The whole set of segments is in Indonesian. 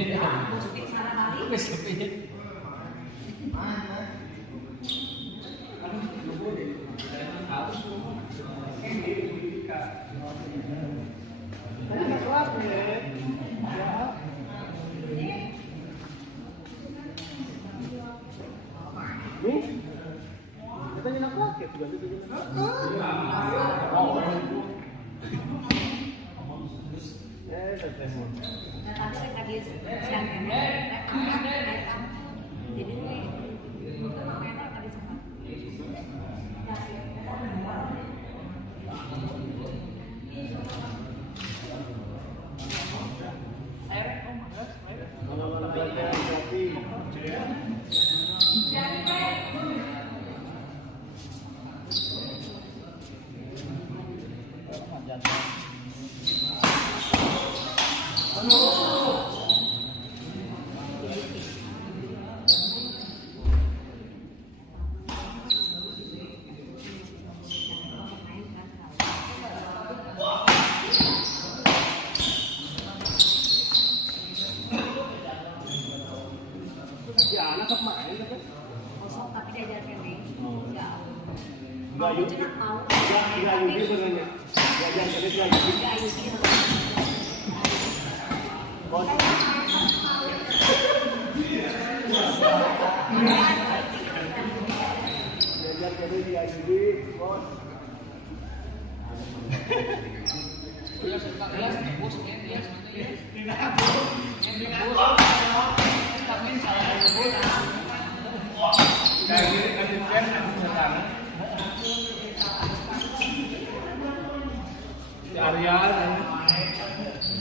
Musik sana kali. Wis piye? Katanya nak paket juga gitu. Nah, tadi tadi siang ini, jadi ini merah tadi sama. Kosong tapi diajarkan nih. Ya. Mau cepat mau. Ya, ini sebenarnya. Ya,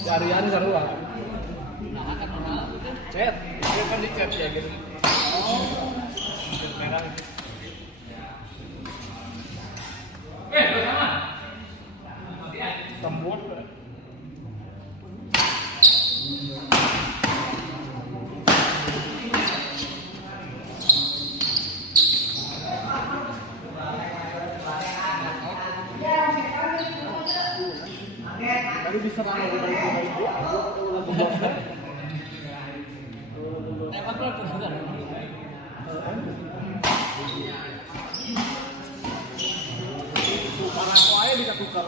Carian sarua. Nah, kan mahal itu. Chat, itu kan di chat ya gitu. Oh. Merah. Sama. Tembus. Tadi diserang dari ibu, aku langsung bosnya. Emang lo tuh Para soalnya dikatukar.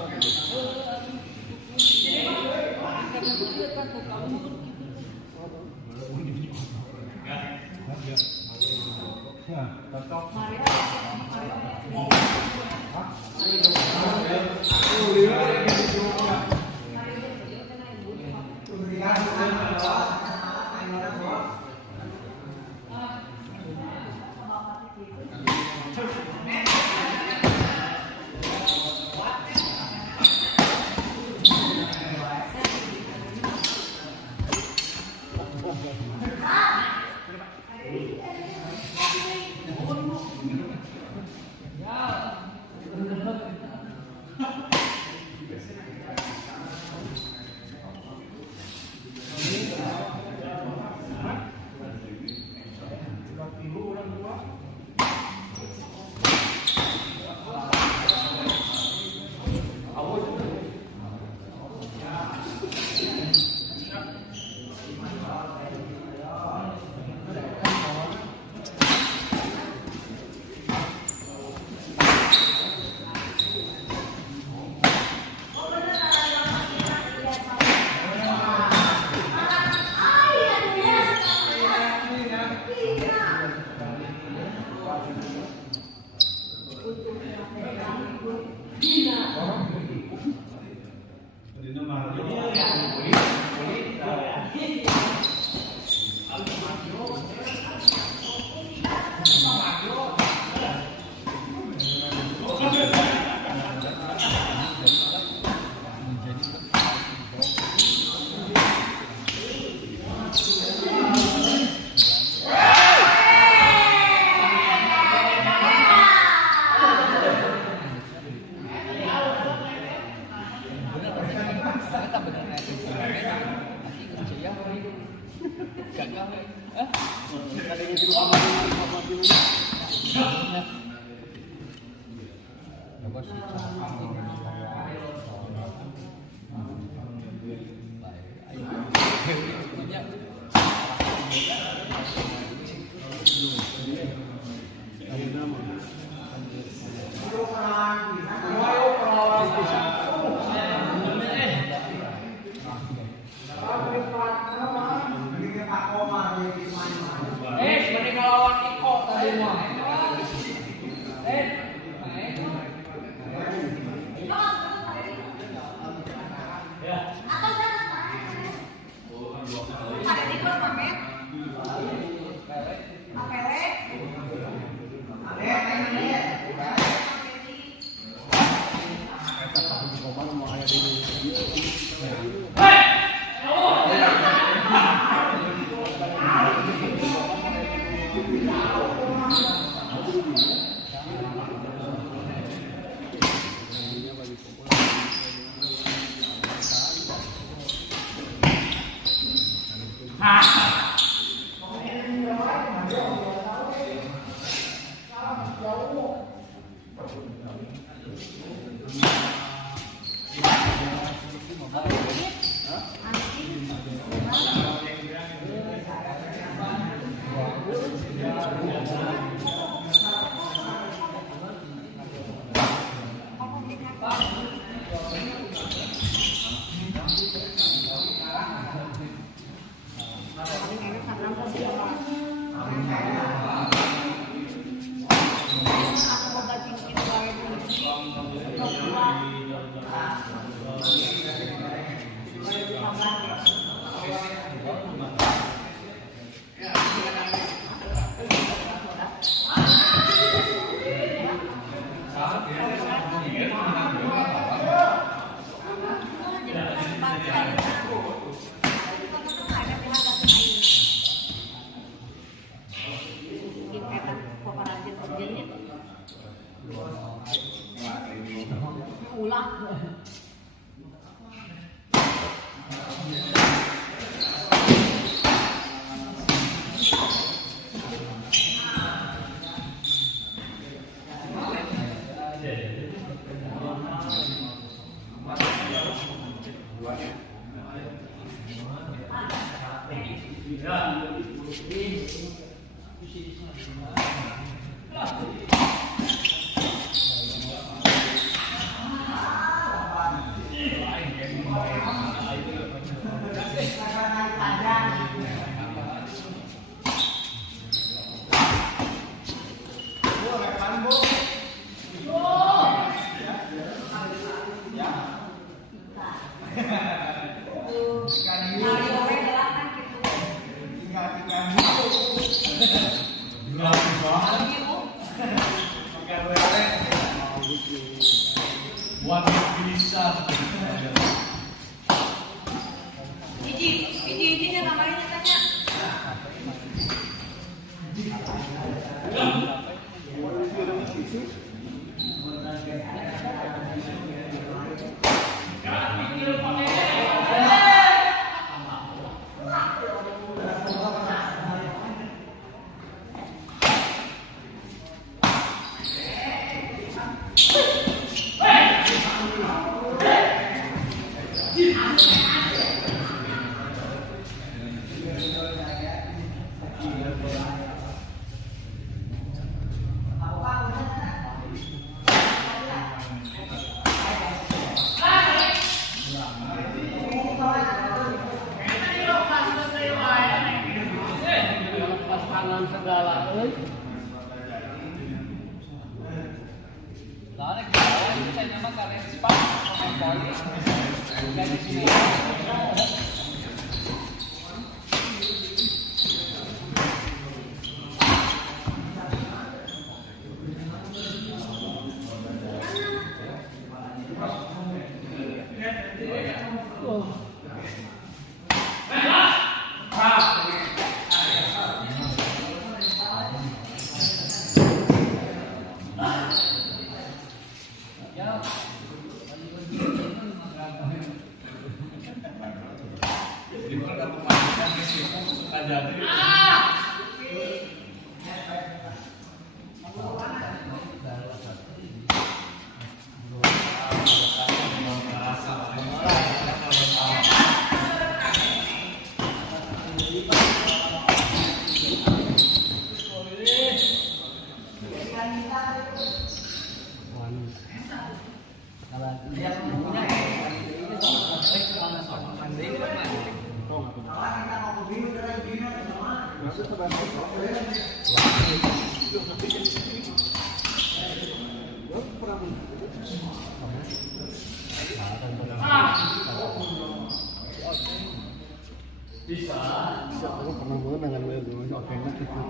Aku pernah banget dengan beliau oke enak gitu.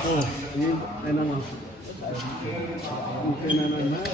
Oh, ini enak mas. Mungkin enak.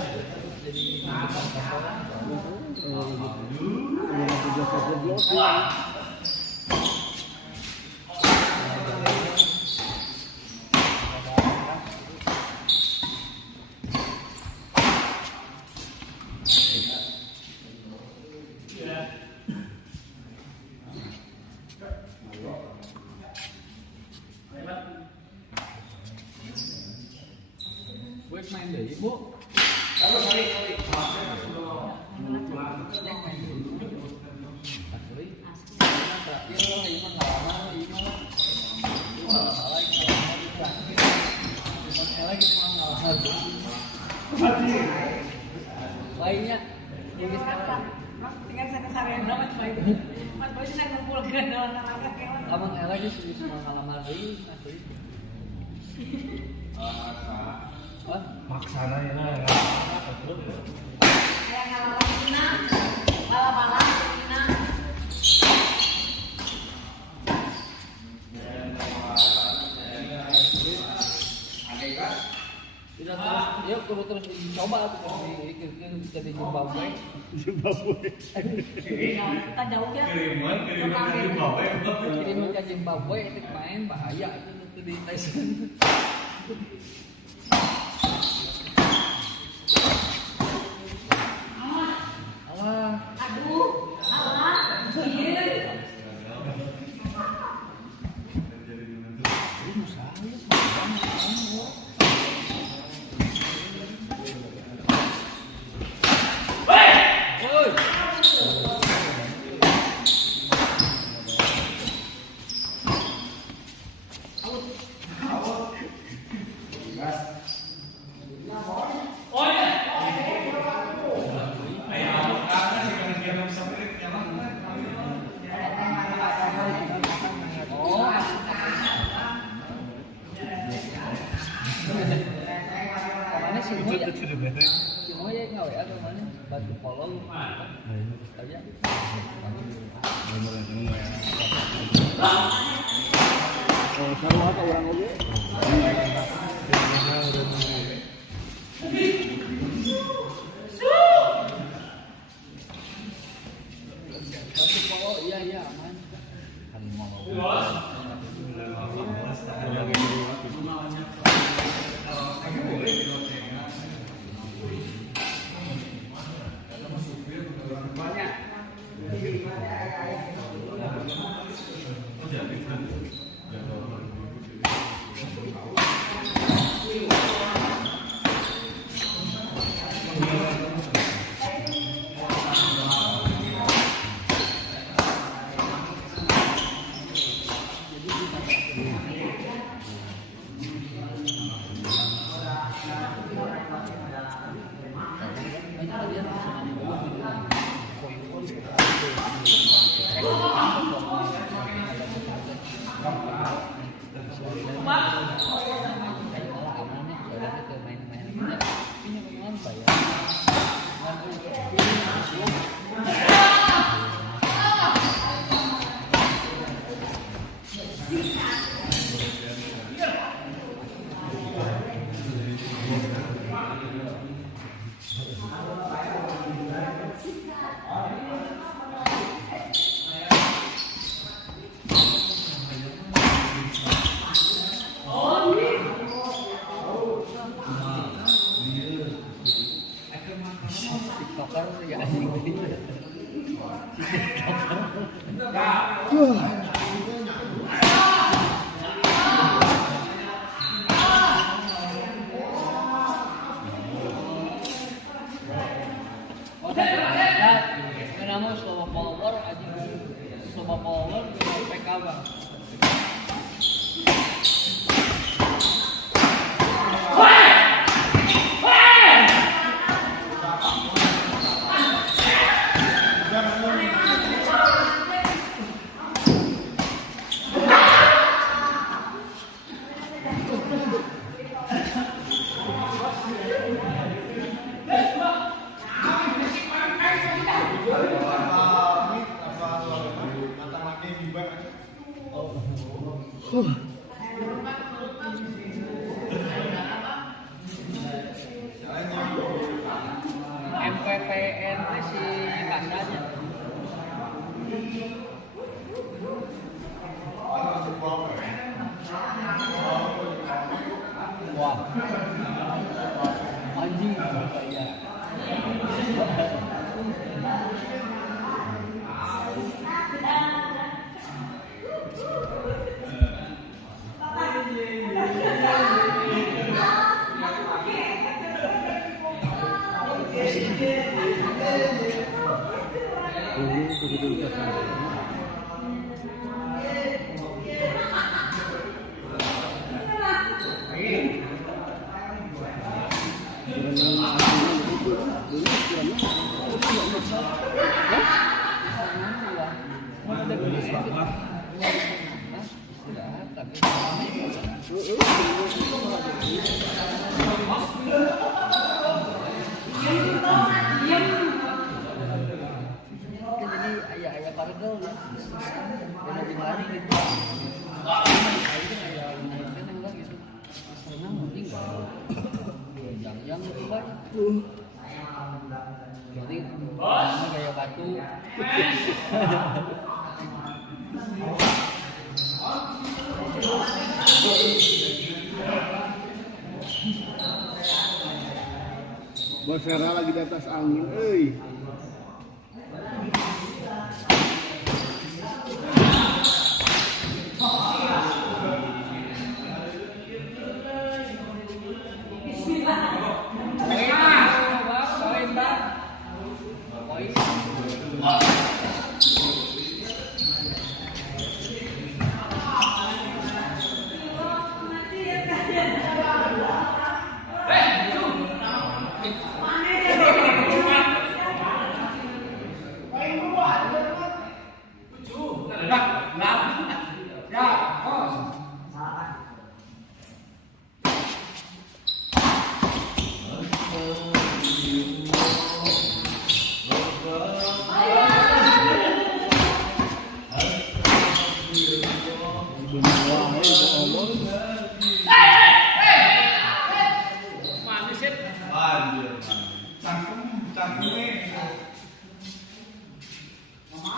deh, Ibu. Kalau sorry. Lainnya tinggal saya kesarian banget Mas Boy saya ngumpulkan anak-anak abang elek sih semua halaman deui asli. Wah, Maksana ya nah. yang ngalaman Cina bala-bala Cina tidak terus, yuk kudu terus dicoba tuh jadi Zimbabwe. kita jauh ya Kiriman dari bawah ya. Kiriman ke Zimbabwe itu main bahaya itu di Tyson. Alah, aduh alah iya kemana sih Moya? Si Moya nggak WA kemana? Bantu follow. Aja. Sarua apa orang oge? Bantu follow, iya aman. Kan mau. TikToker ya anjing. Kenapa selama follower aja selama follower PK bang. MPPN si kasanya. Wah, anjing ya. Jadi ayah pargel ya. Yang lebih lari gitu. Senang mending yang lebih banyak. Jadi ini gaya batu. Bos Vera lagi di atas angin, euy.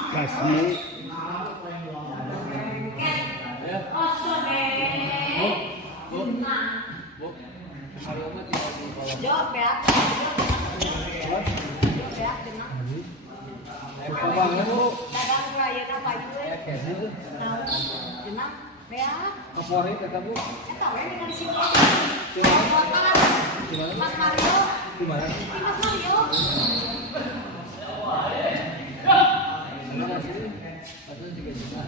Kasmi. Jawab ya. Dagang klien apa itu? Tahu. Jenang, ya. Kapolri kata Bu. Tahu ya dengan sini. Mas Mario. Di mana? Di Mas Mario. Mana sih? Satu juga bisa.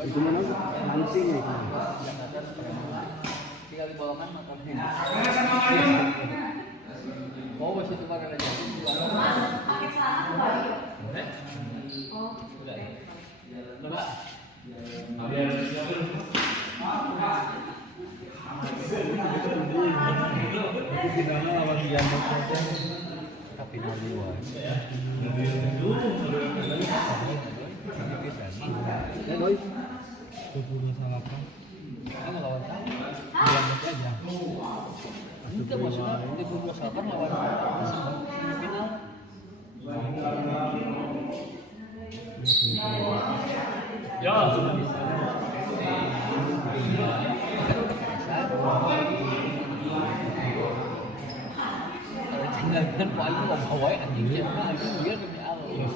Itu mana langsing ya. Tinggal di bawah kan makan. Oh, masih itu makan aja. Pakai sana ke Mario. Oh. Finalnya lawan Diamond saja. Tapi Naliwa. Ya boy. 20 salah apa? Kan lawan siapa? Diamond aja. Itu maksudnya di 28 lawan final. Ya. Tinggal kan paling mau bawa anjing siapa anjing dia punya Allah.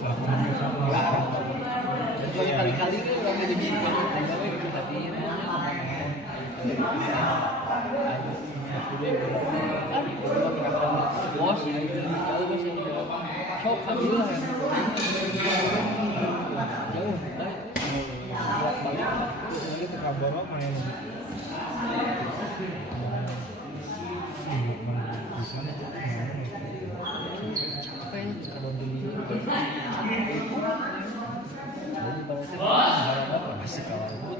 Kali-kali kan orang jadi bisa tapi itu tadi bos jauh bos sok ambil lah jauh Ini ke Kaboro main. apa ini kalau beli masih kawan pun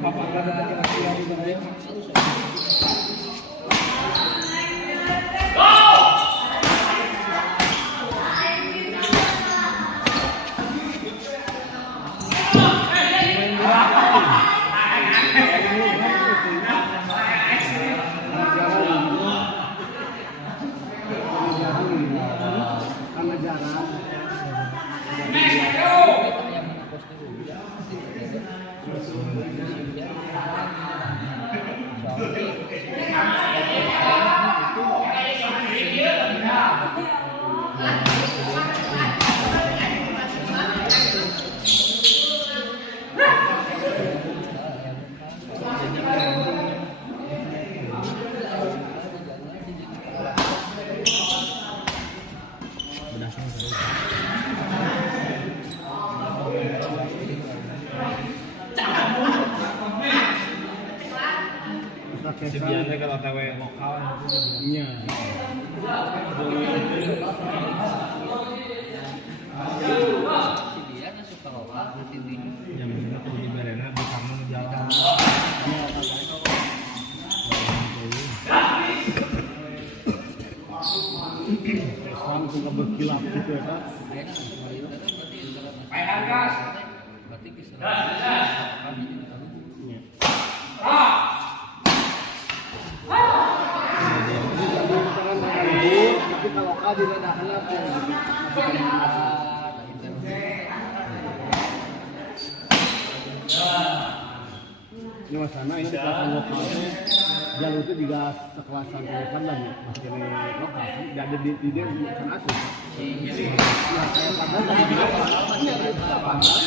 Apa ada laki-laki yang jarang. Yang mana pos dulu ya. Sebiasanya kalau tawe lokal Iya. Dia kan suka lokal di sini. yang misalnya kalau di Barena di kamu jalan Langsung ke berkilap gitu ya kan. Berarti bisa. Tapi kalau kau di dadahnya ini masana ini kelasan lokalnya jalur itu juga sekelasan kan lah ya masih ini lokal tidak ada di dia bukan asli ya kayak padahal tadi juga masih ada itu apa lokal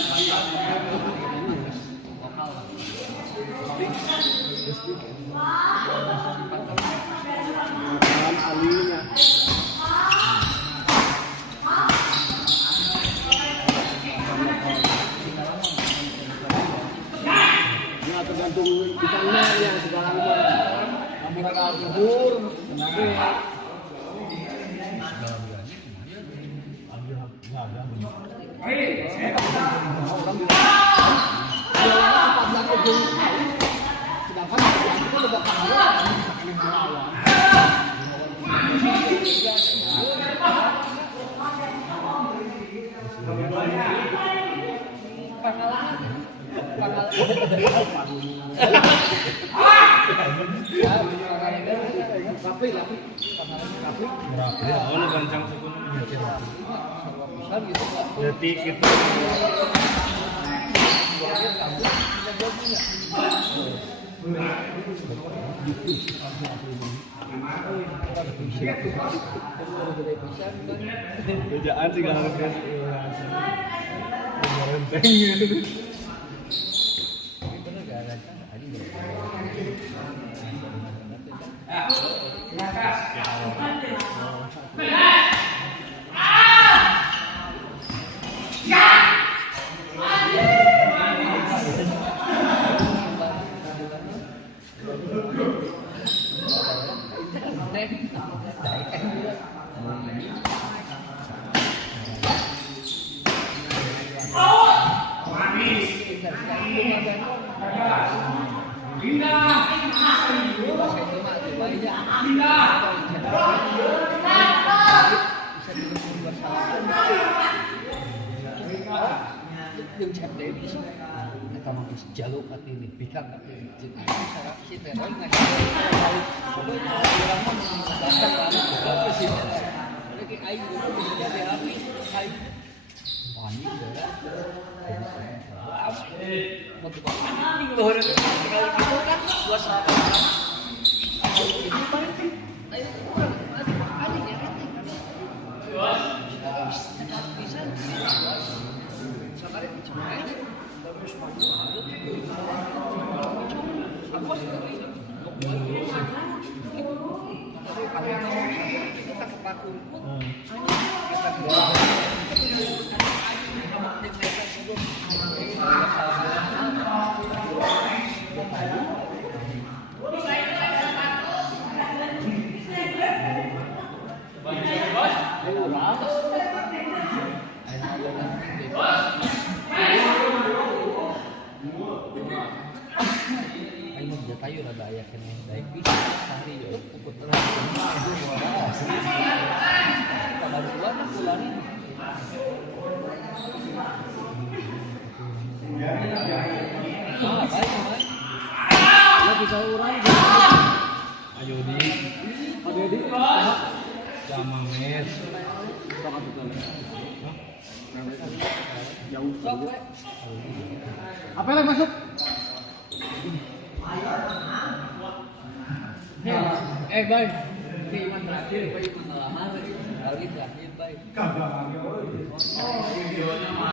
alinya tergantung ikannya yang sekarang kamu rada subur berapa ya? Oh, gancang sukun detik gitu. Kerjaan sih gak harus renteng gitu. Yung chat Davis, nakamang jaluk at ini, bikang at ini. Sarap si Teroy nga siya. Sabay na, wala mo mga basta si Teroy. Lagi ay gusto niya therapy, ay panik dara. Mo to ba? Panik lo rin tinggal dito kan, buat apa? Ini paling ayo kurang ada ya kan. Bisa sekarang bicara terus maju apa sih kita kepaku tayo na daya ka na dahil bisa sehari yo ukut terus kabaruan aku lari baik baik ya bisa orang Ayo di ada di sama mes sangat Jauh. Sok we. Apa yang masuk? Bye. Ini iman terakhir, iman lama. Kali terakhir, bye.